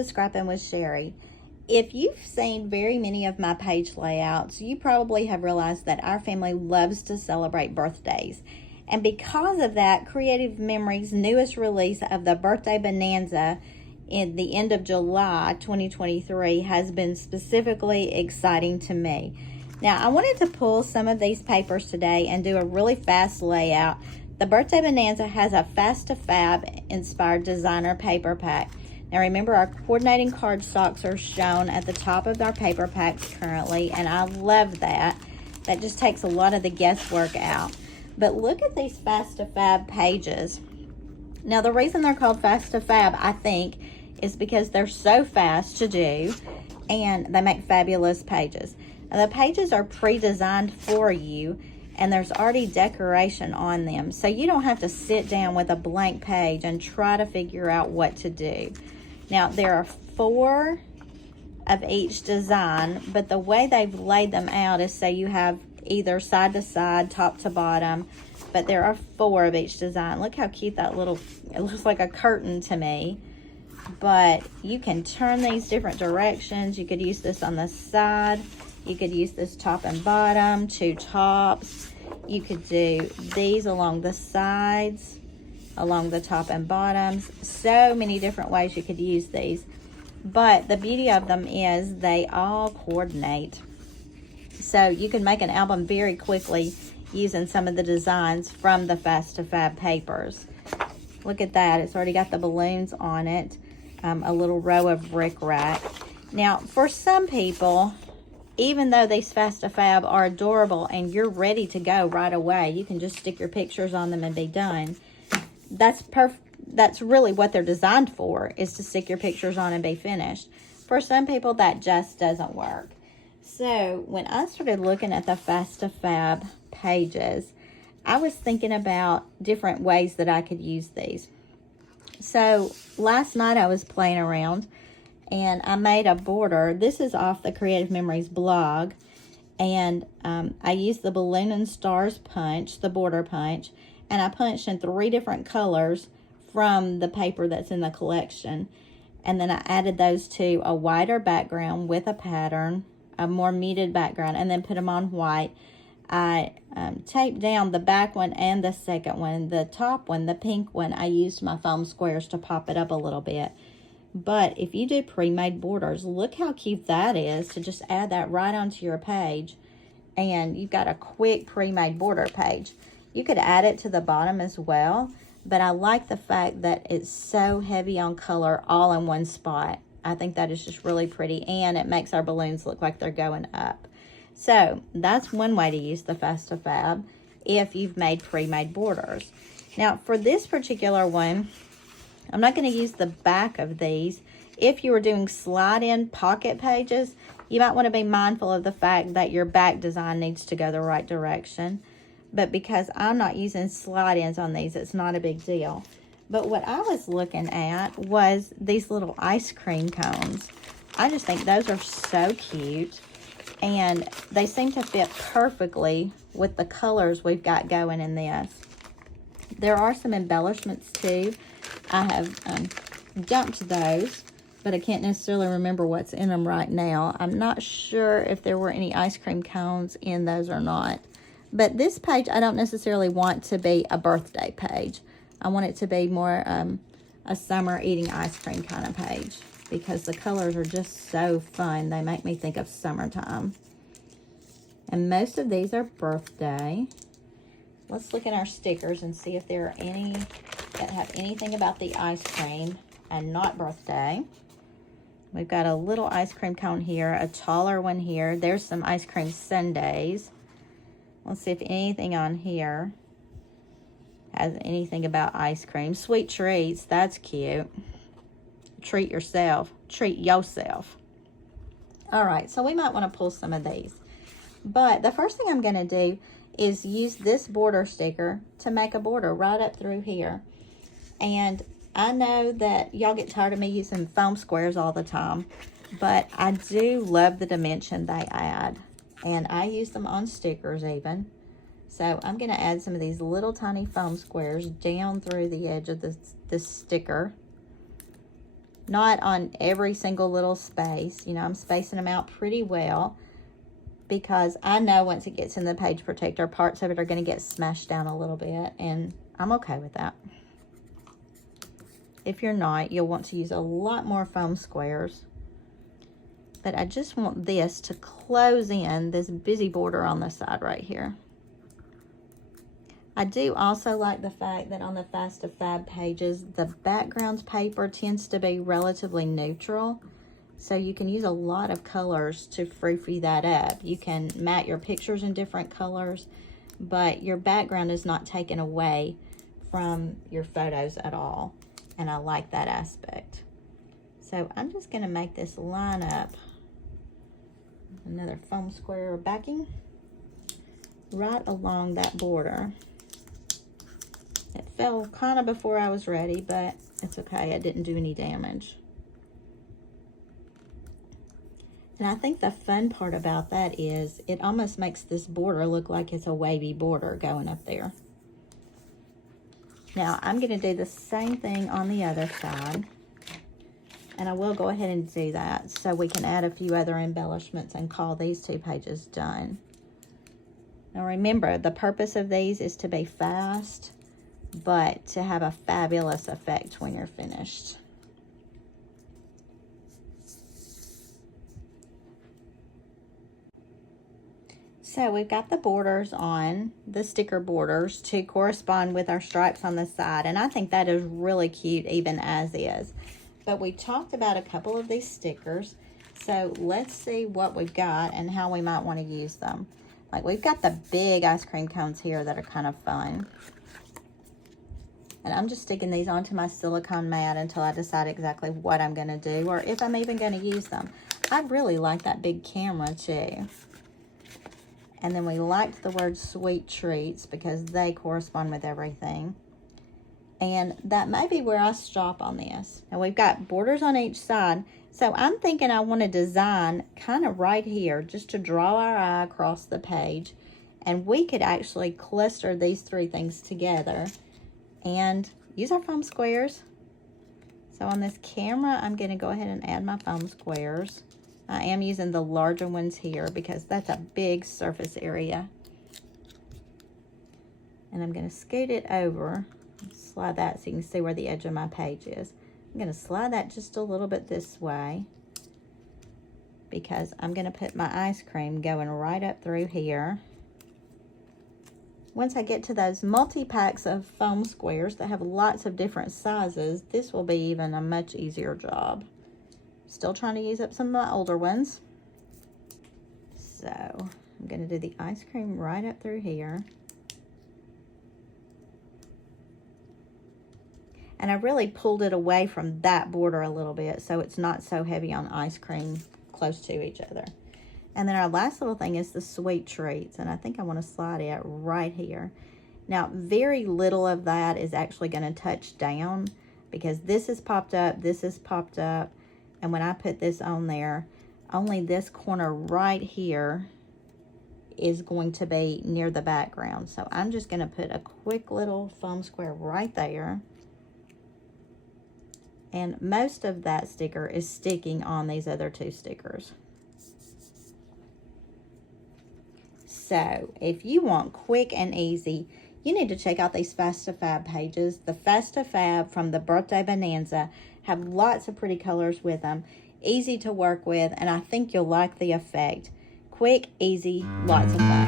to Scrappin with Sheri. If you've seen very many of my page layouts, you probably have realized that our family loves to celebrate birthdays. And because of that, Creative Memories' newest release of the Birthday Bonanza in the end of July 2023 has been specifically exciting to me. Now, I wanted to pull some of these papers today and do a really fast layout. The Birthday Bonanza has a Fast to Fab inspired designer paper pack. Now remember, our coordinating cardstocks are shown at the top of our paper packs currently, and I love that. That just takes a lot of the guesswork out. But look at these Fast to Fab pages. Now the reason they're called Fast to Fab, I think, is because they're so fast to do and they make fabulous pages. Now, the pages are pre-designed for you and there's already decoration on them. So you don't have to sit down with a blank page and try to figure out what to do. Now, there are 4 of each design, but the way they've laid them out is so you have either side to side, top to bottom, but there are 4 of each design. Look how cute that little, it looks like a curtain to me. But you can turn these different directions. You could use this on the side. You could use this top and bottom, 2 tops. You could do these along the sides, along the top and bottoms. So many different ways you could use these. But the beauty of them is they all coordinate. So you can make an album very quickly using some of the designs from the Fast to Fab papers. Look at that. It's already got the balloons on it. A little row of rickrack. Now, for some people, even though these Fast to Fab are adorable and you're ready to go right away, you can just stick your pictures on them and be done. That's really what they're designed for, is to stick your pictures on and be finished. For some people, that just doesn't work. So when I started looking at the Fast to Fab pages, I was thinking about different ways that I could use these. So last night I was playing around and I made a border. This is off the Creative Memories blog. And I used the Balloon and Stars punch, the border punch, and I punched in 3 different colors from the paper that's in the collection. And then I added those to a whiter background with a pattern, a more muted background, and then put them on white. I taped down the back one and the second one. The top one, the pink one, I used my foam squares to pop it up a little bit. But if you do pre-made borders, look how cute that is to just add that right onto your page. And you've got a quick pre-made border page. You could add it to the bottom as well. But I like the fact that it's so heavy on color all in one spot. I think that is just really pretty. And it makes our balloons look like they're going up. So that's one way to use the Fast to Fab if you've made pre-made borders. Now for this particular one, I'm not going to use the back of these. If you were doing slide-in pocket pages, you might want to be mindful of the fact that your back design needs to go the right direction. But because I'm not using slide-ins on these, it's not a big deal. But what I was looking at was these little ice cream cones. I just think those are so cute. And they seem to fit perfectly with the colors we've got going in this. There are some embellishments too. I have dumped those, but I can't necessarily remember what's in them right now. I'm not sure if there were any ice cream cones in those or not. But this page, I don't necessarily want to be a birthday page. I want it to be more a summer eating ice cream kind of page, because the colors are just so fun. They make me think of summertime. And most of these are birthday. Let's look at our stickers and see if there are any that have anything about the ice cream and not birthday. We've got a little ice cream cone here, a taller one here. There's some ice cream sundaes. Let's see if anything on here has anything about ice cream. Sweet treats, that's cute. Treat yourself. Treat yourself. All right, so we might want to pull some of these. But the first thing I'm going to do is use this border sticker to make a border right up through here. And I know that y'all get tired of me using foam squares all the time, but I do love the dimension they add. And I use them on stickers even. So I'm going to add some of these little tiny foam squares down through the edge of this sticker. Not on every single little space. You know, I'm spacing them out pretty well because I know once it gets in the page protector, parts of it are going to get smashed down a little bit, and I'm okay with that. If you're not, you'll want to use a lot more foam squares. But I just want this to close in this busy border on the side right here. I do also like the fact that on the Fast to Fab pages, the background paper tends to be relatively neutral. So you can use a lot of colors to free that up. You can mat your pictures in different colors, but your background is not taken away from your photos at all. And I like that aspect. So I'm just going to make this line up. Another foam square backing right along that border. It fell kind of before I was ready, but it's okay. I didn't do any damage. And I think the fun part about that is it almost makes this border look like it's a wavy border going up there. Now I'm going to do the same thing on the other side. And I will go ahead and do that so we can add a few other embellishments and call these 2 pages done. Now remember, the purpose of these is to be fast, but to have a fabulous effect when you're finished. So we've got the borders on, the sticker borders, to correspond with our stripes on the side. And I think that is really cute even as is. But we talked about a couple of these stickers. So let's see what we've got and how we might want to use them. Like we've got the big ice cream cones here that are kind of fun. And I'm just sticking these onto my silicone mat until I decide exactly what I'm going to do or if I'm even going to use them. I really like that big camera too. And then we liked the word sweet treats because they correspond with everything. And that may be where I stop on this. Now we've got borders on each side. So I'm thinking I want to design kind of right here just to draw our eye across the page. And we could actually cluster these 3 things together and use our foam squares. So on this camera, I'm going to go ahead and add my foam squares. I am using the larger ones here because that's a big surface area. And I'm going to scoot it over. Slide that so you can see where the edge of my page is. I'm going to slide that just a little bit this way because I'm going to put my ice cream going right up through here. Once I get to those multi-packs of foam squares that have lots of different sizes, this will be even a much easier job. Still trying to use up some of my older ones. So I'm going to do the ice cream right up through here. And I really pulled it away from that border a little bit so it's not so heavy on ice cream close to each other. And then our last little thing is the sweet treats. And I think I want to slide it right here. Now, very little of that is actually going to touch down because this is popped up, this is popped up. And when I put this on there, only this corner right here is going to be near the background. So I'm just going to put a quick little foam square right there. And most of that sticker is sticking on these other 2 stickers. So if you want quick and easy, you need to check out these Fast to Fab pages. The Fast to Fab from the Birthday Bonanza have lots of pretty colors with them. Easy to work with, and I think you'll like the effect. Quick, easy, lots of fun.